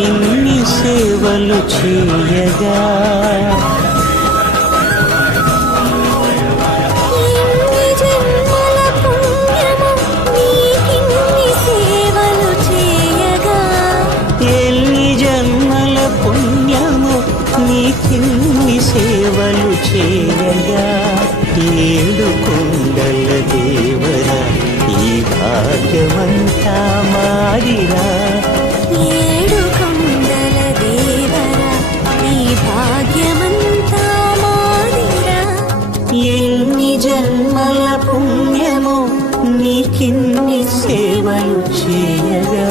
నీకిన్ని సేవలు చేయగా నీకిన్ని సేవలు చేయగా ఏడు కొండల దేవరా ఈ భాగ్యమంతా మారిరా ఏడు కొండల దేవరా ఈ భాగ్యమంతా మారిరా ఎన్ని జన్మల పుణ్యమో నీకిన్ని సేవలు చేయగా